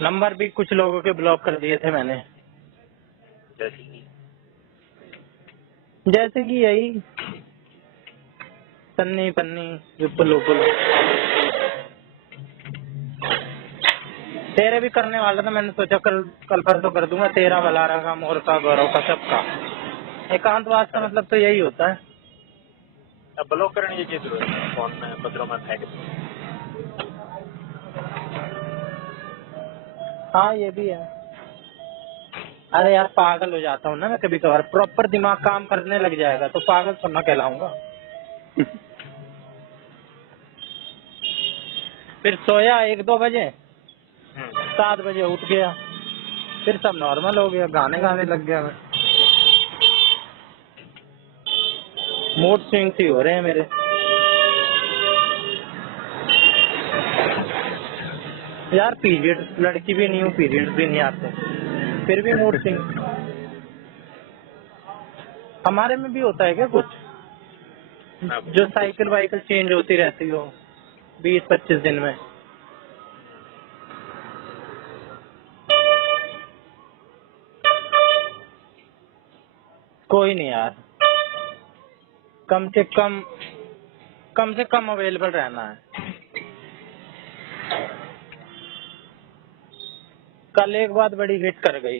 Number भी कुछ लोगों के ब्लॉक कर दिए थे मैंने। जैसे कि यही सन्नी पन्नी विपुल उपुल। तेरे भी करने वाला था, मैंने सोचा कल पर तो कर दूंगा। तेरा, बलारा का, मोर का, गौरव का, सबका। एकांतवास का मतलब तो यही होता है। अब ब्लॉक करने की क्या जरूरत है, फोन में पत्रों में फेंक दो। हाँ ये भी है। अरे यार पागल हो जाता हूँ ना मैं कभी कभार। प्रॉपर दिमाग काम करने लग जाएगा तो पागल थोड़ा कहलाऊंगा। फिर सोया 1-2 बजे, 7 बजे उठ गया, फिर सब नॉर्मल हो गया, गाने गाने लग गया मैं। मूड स्विंग ही हो रहे हैं मेरे। यार पीरियड, लड़की भी नहीं हूँ, पीरियड भी नहीं आते, फिर भी मूड स्विंग। हमारे में भी होता है क्या कुछ, जो साइकिल वाइकिल चेंज होती रहती हो 20-25 दिन में? कोई नहीं यार, कम से कम अवेलेबल रहना है। कल एक बात बड़ी हिट कर गई,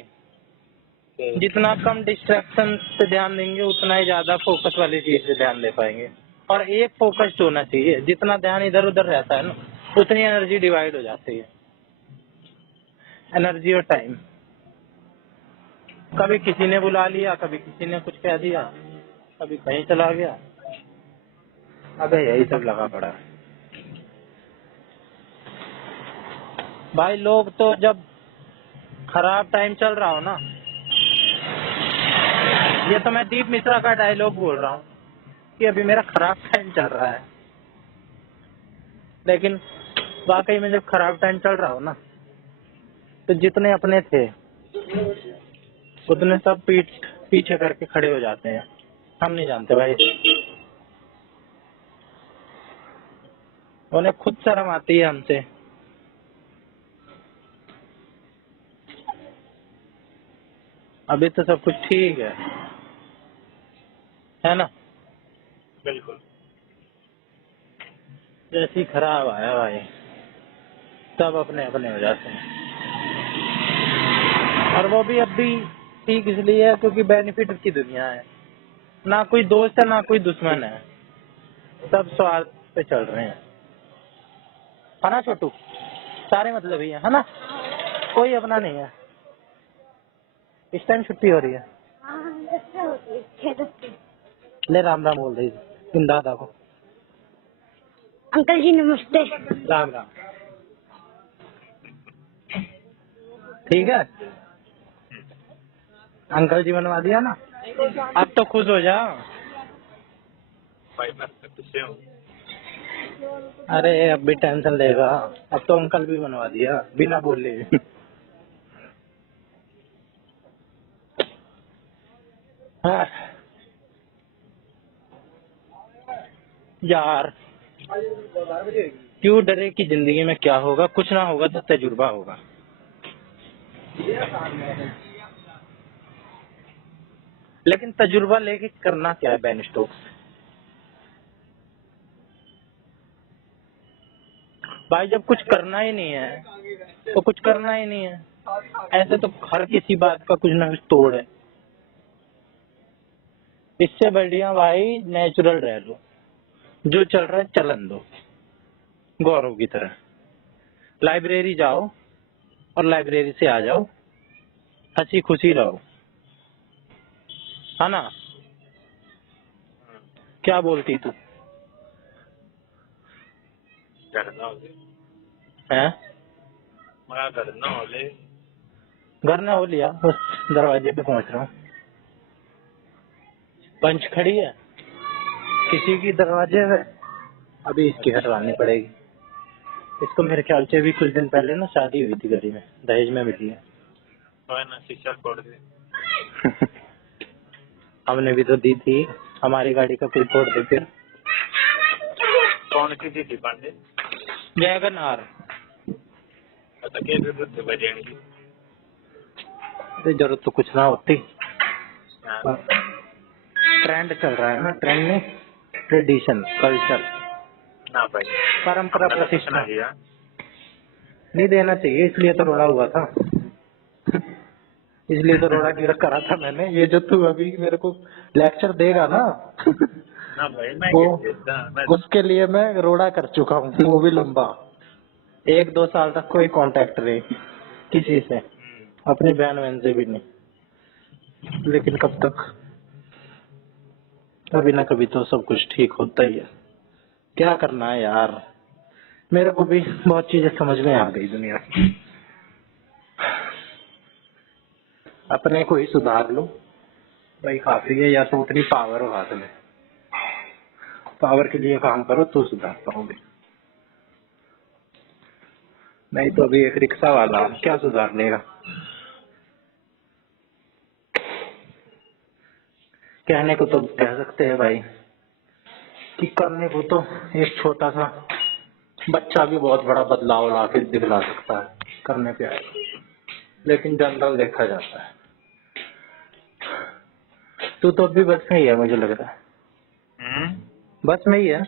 जितना कम डिस्ट्रैक्शन पे ध्यान देंगे उतना ही ज्यादा फोकस वाली चीज पे ध्यान दे पाएंगे। और एक फोकस होना चाहिए, जितना ध्यान इधर उधर रहता है ना उतनी एनर्जी डिवाइड हो जाती है, एनर्जी और टाइम। कभी किसी ने बुला लिया, कभी किसी ने कुछ कह दिया, कभी कहीं चला गया, अबे यही सब लगा पड़ा है भाई। लोग तो जब खराब टाइम चल रहा हो ना, ये तो मैं दीप मिश्रा का डायलॉग बोल रहा हूँ कि अभी मेरा खराब टाइम चल रहा है, लेकिन वाकई में जब खराब टाइम चल रहा हो ना तो जितने अपने थे उतने सब पीछे करके खड़े हो जाते हैं। हम नहीं जानते भाई, उन्हें खुद शर्म आती है हमसे। अभी तो सब कुछ ठीक है ना? बिल्कुल। जैसी खराब आया भाई सब अपने अपने हो जाते हैं। और वो भी अब भी ठीक इसलिए है क्योंकि बेनिफिट की दुनिया है, ना कोई दोस्त है ना कोई दुश्मन है, सब स्वार्थ पे चल रहे हैं, है ना छोटू? सारे मतलब ही है ना? कोई अपना नहीं है। इस टाइम छुट्टी हो रही है। ले राम राम बोल रही इन दादा को। अंकल जी नमस्ते। राम राम। ठीक है, अंकल जी बनवा दिया ना, अब तो खुश हो जाओ। भाई मैं खुश हूँ। अरे अब भी टेंशन लेगा, अब तो अंकल भी बनवा दिया बिना बोले। हाँ। यार क्यों डरे कि जिंदगी में क्या होगा, कुछ ना होगा तो तजुर्बा होगा। लेकिन तजुर्बा लेके करना क्या है बेन स्टोक्स? भाई जब कुछ करना ही नहीं है तो कुछ करना ही नहीं है। ऐसे तो हर किसी बात का कुछ ना कुछ तोड़ है। इससे बढ़िया भाई नेचुरल रह लो, जो चल रहा है चलन दो, गौरव की तरह। लाइब्रेरी जाओ और लाइब्रेरी से आ जाओ, हंसी खुशी रहो, है ना? क्या बोलती तू? करना होले हैं? मैं करना होले। घर ने हो लिया, बस दरवाजे पे पहुंच रहा हूँ। पंच खड़ी है किसी की दरवाजे में, अभी इसकी हटवानी पड़ेगी। इसको मेरे ख्याल से भी कुछ दिन पहले ना शादी हुई थी गली में, दहेज में मिली है। तो ना शीशा फोड़ दे। हमने भी तो दी थी, हमारी गाड़ी का कोई फोड़ दे फिर। कौन सी थी पांडे? Wagon are. तो क्या जरूरत है बजाने की? अरे जरूरत तो कुछ ना होती, हाँ। ट्रेंड चल रहा है ना, ट्रेंड में ट्रेडिशन कल्चर ना भाई, परंपरा हमने तो कुछ ना प्रतिष्ठा किया। नहीं देना चाहिए, इसलिए तो रोड़ा हुआ था। इसलिए तो रोड़ा क्लियर करा था मैंने। ये जो तू अभी मेरे को लेक्चर देगा ना ना भाई, मैं वो क्या देता मैं। उसके लिए मैं रोड़ा कर चुका हूँ, वो भी लंबा। 1-2 साल तक कोई कांटेक्ट नहीं किसी से, अपनी बहन बहन से भी नहीं। लेकिन कब तक, कभी ना कभी तो सब कुछ ठीक होता ही है। क्या करना है यार, मेरे को भी बहुत चीजें समझ में आ गई दुनिया की। अपने को ही सुधार लो भाई, काफी है। या तो उतनी पावर हो हाथ में, पावर के लिए काम करो तो सुधार पाओगे। नहीं तो अभी एक रिक्शा वाला क्या सुधार लेगा। कहने को तो कह सकते हैं भाई, कि करने को तो एक छोटा सा बच्चा भी बहुत बड़ा बदलाव ला के दिखला सकता है, करने पे आएगा। लेकिन जनरल देखा जाता है। तू तो अभी बस में ही है मुझे लग रहा है। बस में ही है।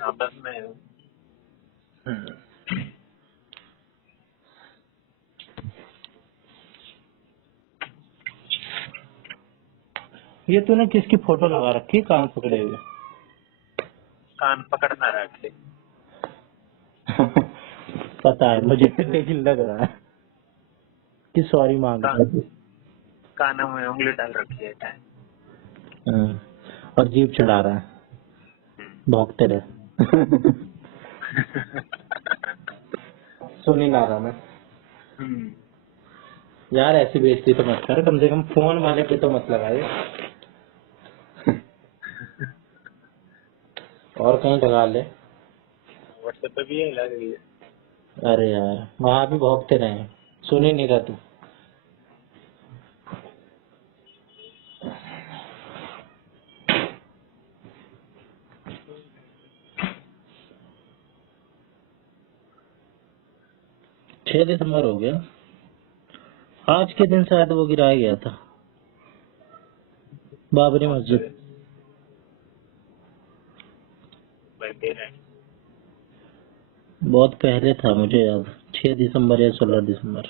हाँ बस मैं हूँ। हम्म। ये तूने किसकी फोटो लगा रखी, कान पकड़े हुए? कान पकड़ना रखे। पता है मुझे, लेकिन लग रहा है कि सॉरी मांग रहा है। कानों में उंगली डाल रखी है। और जीभ चढ़ा रहा है, भौंकते रहे। सुन ही ना रहा मैं। यार ऐसी बेइज्जती तो मत कर, कम से कम फोन वाले पे तो मत लगाए। और कहीं लगा ले। व्हाट्सएप पे भी है लग रही है। अरे यार वहां भी भौंकते रहे, सुन ही नहीं रहा तू। छह दिसंबर हो गया, आज के दिन शायद वो गिराया गया था, बाबरी मस्जिद। बहुत पहले था, मुझे याद 6 दिसंबर या 16 दिसंबर।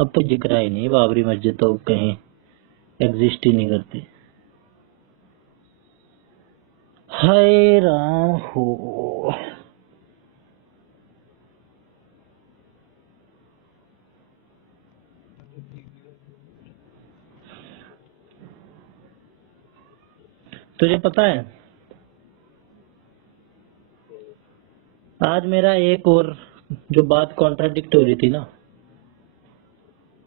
अब तो जिक्र ही नहीं, बाबरी मस्जिद तो कहीं एग्जिस्ट ही नहीं करती। हाय राम हो। तुझे पता है आज मेरा एक और जो बात कॉन्ट्राडिक्ट हो रही थी ना,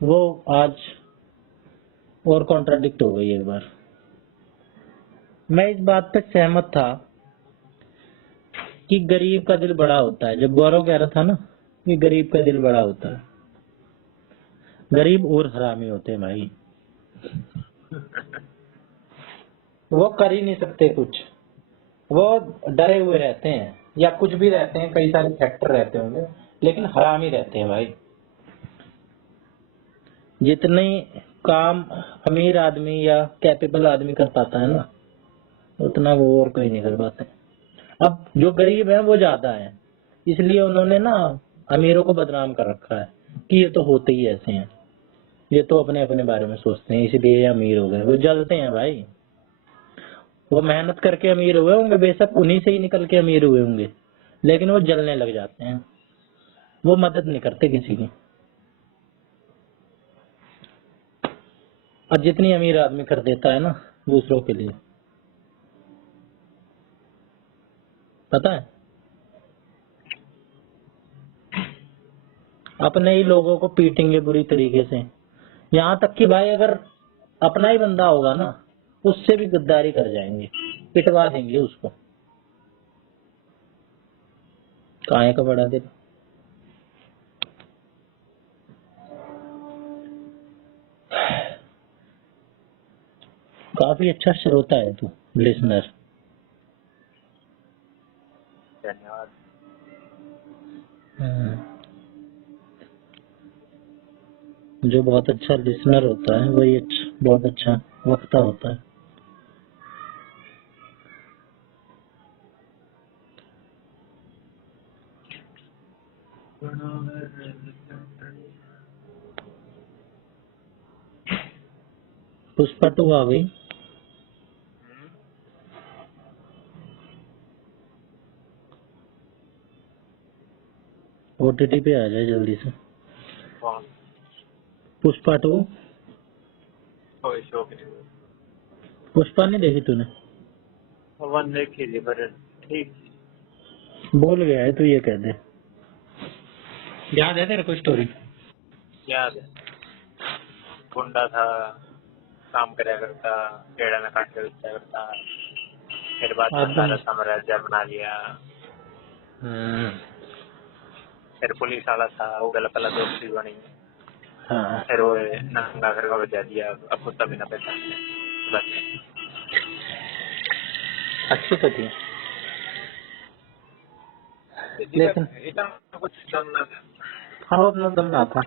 वो आज और कॉन्ट्राडिक्ट हो गई एक बार। मैं इस बात पे सहमत था कि गरीब का दिल बड़ा होता है। जब गौरव कह रहा था ना कि गरीब का दिल बड़ा होता है, गरीब और हरामी होते हैं भाई। वो कर ही नहीं सकते कुछ, वो डरे हुए रहते हैं या कुछ भी रहते हैं, कई सारे फैक्टर रहते होंगे, लेकिन हरामी रहते हैं भाई। जितने काम अमीर आदमी या कैपेबल आदमी कर पाता है ना, उतना वो और कोई नहीं कर पाते। अब जो गरीब है वो ज्यादा है, इसलिए उन्होंने ना अमीरों को बदनाम कर रखा है कि ये तो होते ही ऐसे हैं, ये तो अपने अपने बारे में सोचते हैं, इसलिए ये अमीर हो गए। वो जलते हैं भाई, वो मेहनत करके अमीर हुए होंगे, बेशक उन्हीं से ही निकल के अमीर हुए होंगे, लेकिन वो जलने लग जाते हैं, वो मदद नहीं करते किसी की। और जितनी अमीर आदमी कर देता है ना दूसरों के लिए, पता है, अपने ही लोगों को पीटेंगे बुरी तरीके से। यहाँ तक कि भाई अगर अपना ही बंदा होगा ना, उससे भी गद्दारी कर जाएंगे, पिटवा देंगे उसको। काहे का बड़ा दिल। काफी अच्छा श्रोता है तू, लिसनर। धन्यवाद। जो बहुत अच्छा लिसनर होता है वही बहुत अच्छा वक्ता होता है। पुष्पा 2 आ गई। OTT पे आ जाए जल्दी से। कौन? पुष्पा 2। कोई शौक नहीं। पुष्पा नहीं देखी तूने? वन देखी थी पर ठीक। बोल गया है तू, ये कह दे। याद है तेरे को स्टोरी? याद है, गुंडा था, काम कराया करता, पेड़ा में काट के बेचा करता, फिर बाद में सारा साम्राज्य बना लिया। फिर पुलिस वाला था, वो गलत गलत दोस्ती बनी। हाँ। फिर वो नंगा करके बजा दिया, अब कुत्ता भी ना पहचानते बस। अच्छी तो थी लेकिन इतना कुछ दम न था। हाँ, उतना दम ना था।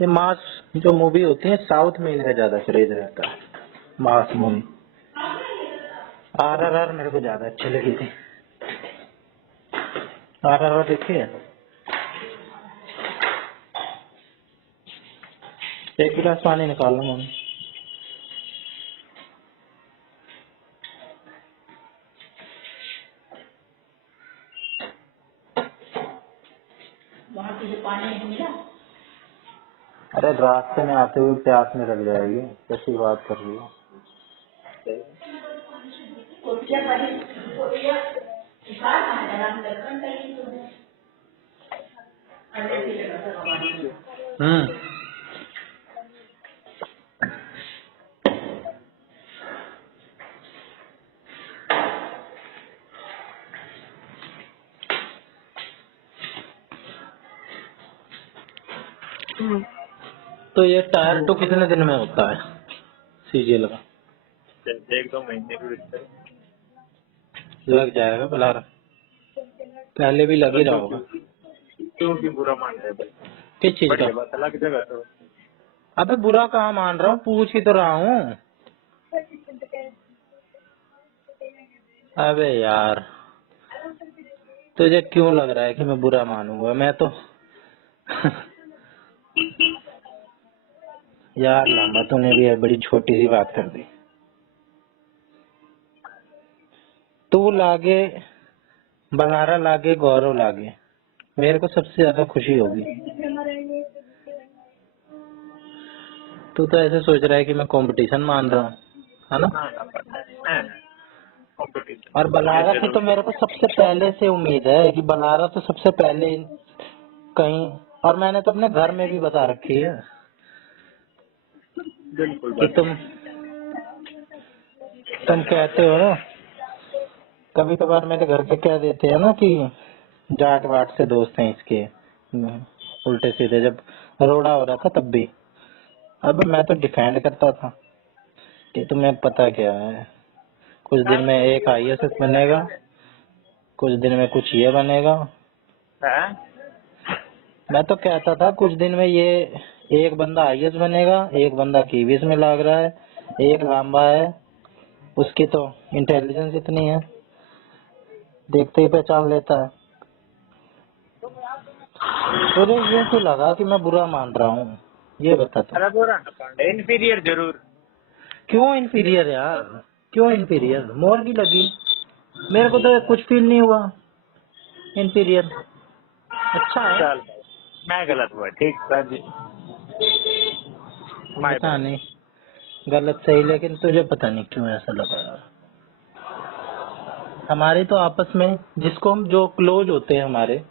ये मास जो मूवी होती है साउथ में इनका ज्यादा क्रेज रहता है, मास मूवी। RRR मेरे को ज्यादा अच्छी लगी थी। RRR देखी है? एक गिलास पानी निकाल लो मम्मी। अरे रास्ते में आते हुए प्यास में लग जाएगी, कैसी बात कर रही हो? हम्म। तो ये टायर तो कितने दिन में होता है सीजीएल का? 1-2 महीने भी बिकते हैं। लग जाएगा बलारा, पहले भी लग ही रहा होगा। क्योंकि बुरा मान रहे भाई, किस चीज का? बढ़िया बात अलग जगह तो। अबे बुरा कहाँ मान रहा हूँ, पूछ ही तो रहा हूँ। अबे यार, तुझे क्यों लग रहा है कि मैं बुरा मानूंगा? मैं तो यार लांबा, तूने भी बड़ी छोटी सी बात कर दी। तू लागे बलारा, लागे गौरव, लागे मेरे को सबसे ज्यादा खुशी होगी। तू तो ऐसे सोच रहा है कि मैं कंपटीशन मान रहा हूँ, है ना? और बलारा की तो मेरे को सबसे पहले से उम्मीद है कि बलारा तो सबसे पहले कहीं, और मैंने तो अपने घर में भी बता रखी है बिल्कुल कि तुम कहते हो ना, कभी कभार मेरे घर के कह देते हैं ना कि जाट वाट से दोस्त हैं इसके, उल्टे सीधे, जब रोड़ा हो रहा था तब भी। अब मैं तो डिफेंड करता था कि तुम्हें पता क्या है, कुछ दिन में एक IAS बनेगा, कुछ दिन में कुछ ये बनेगा। मैं तो कहता था कुछ दिन में ये एक बंदा IAS बनेगा, एक बंदा KVS में लाग रहा है, एक लांबा है, उसकी तो इंटेलिजेंस इतनी है, देखते ही पहचान लेता है। तुझे ये क्यों लगा कि मैं बुरा मान रहा हूँ, ये बता तू। इन्फीरियर जरूर। क्यों इन्फीरियर यार, क्यों इन्फीरियर? मोर की लगी, मेरे को तो कुछ फील नहीं हुआ इन्फीरियर। अच्छा है। चल मैं गलत हुआ, ठीक है। पता नहीं गलत सही, लेकिन तुझे पता नहीं क्यों ऐसा लगा यार। हमारे तो आपस में जिसको हम, जो क्लोज होते हैं हमारे,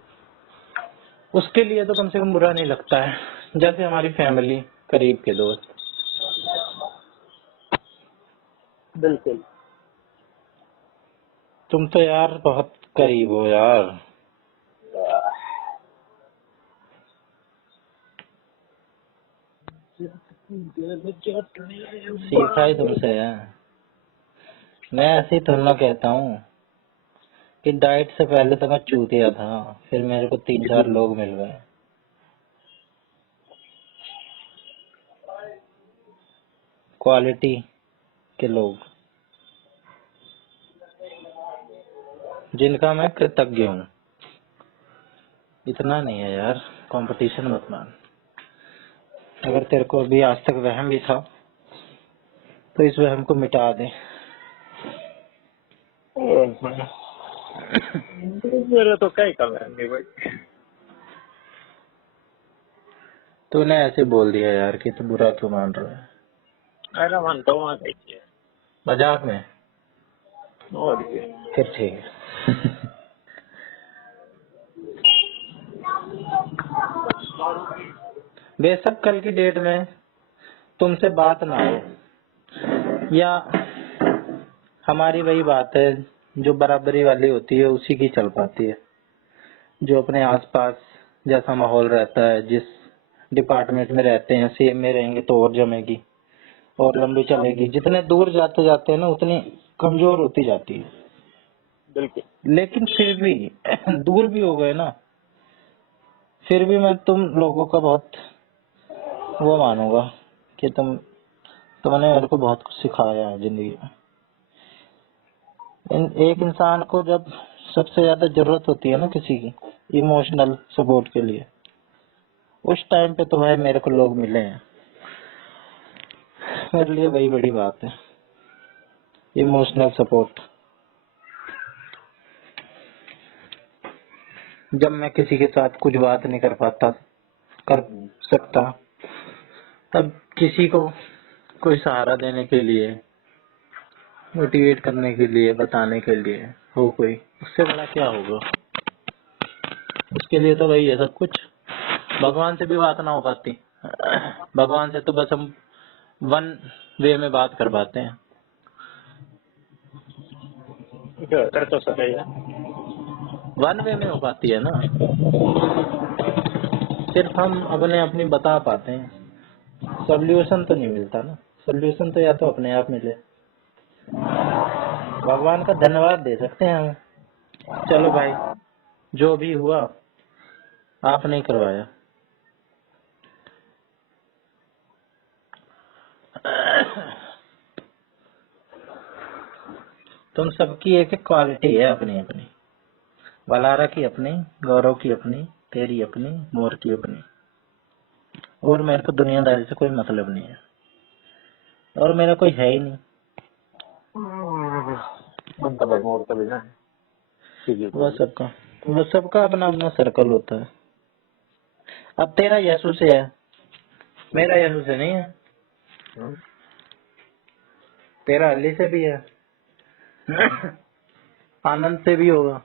उसके लिए तो कम से कम बुरा नहीं लगता है, जैसे हमारी फैमिली, करीब के दोस्त। बिल्कुल। तुम तो यार बहुत करीब हो यार। सीखा ही तुमसे है, मैं ऐसे ही थोड़ा कहता हूँ कि डाइट से पहले तो मैं चूतिया था, फिर मेरे को 3-4 लोग मिल गए क्वालिटी के लोग, जिनका मैं कृतज्ञ हूँ। इतना नहीं है यार, कंपटीशन मत मान। अगर तेरे को अभी आज तक वहम भी था तो इस वहम को मिटा दे। मेरा तो क्या ही कम है भाई। तूने ऐसे बोल दिया यार कि तू बुरा क्यों मान रहा है? अरे मानता हूँ वहाँ देखिए। मजाक में? और क्या। फिर ठीक है। बेशक कल की डेट में तुमसे बात ना हो, या हमारी वही बात है जो बराबरी वाली होती है उसी की चल पाती है। जो अपने आसपास जैसा माहौल रहता है, जिस डिपार्टमेंट में रहते हैं, सेम में रहेंगे तो और जमेगी और लंबी चलेगी। जितने दूर जाते जाते हैं ना उतनी कमजोर होती जाती है। बिल्कुल। लेकिन फिर भी दूर भी हो गए ना, फिर भी मैं तुम लोगों का बहुत वो मानूंगा कि तुमने मेरे को बहुत कुछ सिखाया है जिंदगी में। एक इंसान को जब सबसे ज्यादा जरूरत होती है ना किसी की इमोशनल सपोर्ट के लिए, उस टाइम पे तो भाई मेरे को लोग मिले हैं। मेरे लिए वही बड़ी बात है, इमोशनल सपोर्ट। जब मैं किसी के साथ कुछ बात नहीं कर सकता, तब किसी को कोई सहारा देने के लिए, मोटिवेट करने के लिए, बताने के लिए हो कोई, उससे बड़ा क्या होगा। उसके लिए तो वही है सब कुछ। भगवान से भी बात ना हो पाती, भगवान से तो बस हम वन वे में बात कर पाते हैं। कर तो सके यार। वन वे में हो पाती है ना, सिर्फ हम अपनी बता पाते हैं। सोल्यूशन तो नहीं मिलता ना, सोल्यूशन तो या तो अपने आप मिले। भगवान का धन्यवाद दे सकते हैं हम। चलो भाई, जो भी हुआ आपने करवाया। तुम सबकी एक एक क्वालिटी है अपनी अपनी। वलारा की अपनी, गौरव की अपनी, तेरी अपनी, मोर की अपनी। और मेरे को दुनियादारी से कोई मतलब नहीं है, और मेरा कोई है ही नहीं। वो सबका अपना अपना सर्कल होता है। अब तेरा यीशु से है, मेरा यीशु से नहीं है। तेरा अली से भी है, आनंद से भी होगा,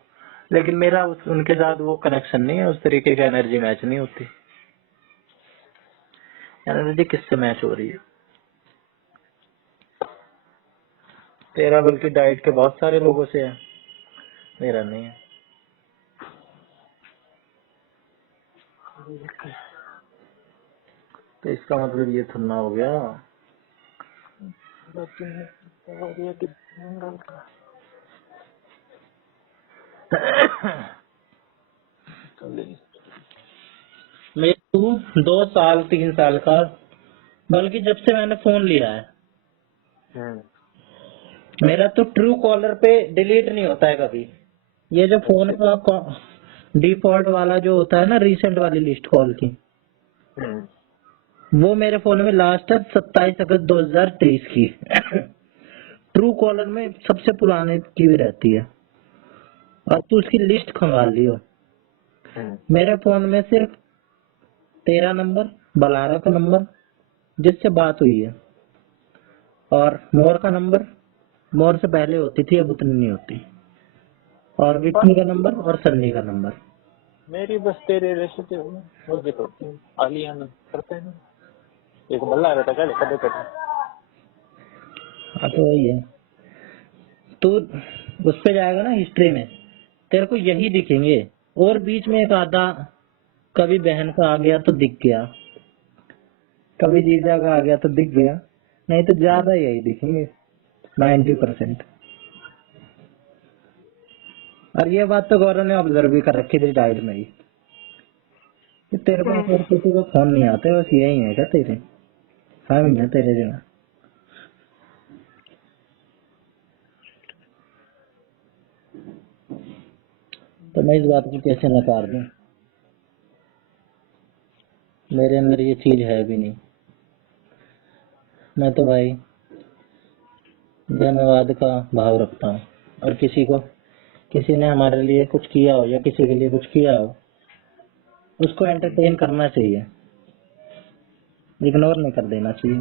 लेकिन मेरा उनके साथ वो कनेक्शन नहीं है। उस तरीके की एनर्जी मैच नहीं होती। एनर्जी किससे मैच हो रही है? तेरा बल्कि डाइट के बहुत सारे लोगों से है, मेरा नहीं है। तो इसका मतलब ये थोड़ा हो गया। मैं तू 2 साल 3 साल का, बल्कि जब से मैंने फोन लिया है, मेरा तो ट्रू कॉलर पे डिलीट नहीं होता है कभी। ये जो फोन का डिफॉल्ट वाला जो होता है ना, रिसेंट वाली लिस्ट कॉल की, वो मेरे फोन में लास्ट है 27 अगस्त 2023 की। ट्रू कॉलर में सबसे पुराने की भी रहती है, और तू उसकी लिस्ट खंगाल लियो। मेरे फोन में सिर्फ तेरा नंबर, बलारा का नंबर जिससे बात हुई है, और मोर का नंबर, मोर से पहले होती थी अब उतनी नहीं होती, और विष्णु का नंबर और सन्नी का नंबर। मेरी बस तेरे रेसिपी वो भी करते हैं, आलियाना करते हैं ना। एक बल्ला रहता क्या कदे कदे। तो वही है, तू उस पे जाएगा ना हिस्ट्री में, तेरे को यही दिखेंगे। और बीच में एक आधा कभी बहन का आ गया तो दिख गया, कभी जीजा का आ गया तो दिख गया, नहीं तो ज्यादा यही दिखेंगे 90%। और ये बात तो गौरव ने ऑब्जर्व भी कर रखी थी डाइट में ही, कि तेरे पास और किसी को फोन नहीं आते, बस यही है क्या तेरे, हम ही है तेरे जो। तो मैं इस बात को कैसे नकार दूं, मेरे अंदर ये चीज है भी नहीं। मैं तो भाई धन्यवाद का भाव रखता हूँ, और किसी ने हमारे लिए कुछ किया हो या किसी के लिए कुछ किया हो, उसको एंटरटेन करना चाहिए, इग्नोर नहीं कर देना चाहिए,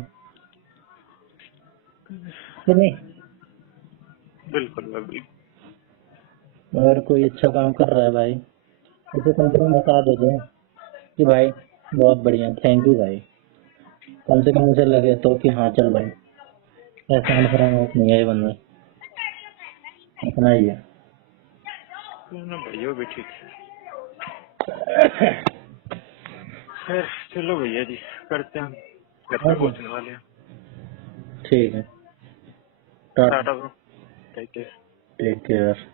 कि नहीं। बिल्कुल बिल्कुल। अगर कोई अच्छा काम कर रहा है भाई, उसे कम से कम बता देते हैं कि भाई बहुत बढ़िया, थैंक यू भाई, कम से कम उसे लगे तो कि हाँ चल भाई एहसान फरामोश नहीं है ये बंदा, इतना ही है। ना भैया भी ठीक है। खैर चलो भैया जी, करते हैं, घर पे पहुंचने वाले हैं। ठीक है, tata, tata bro, take care. Take care.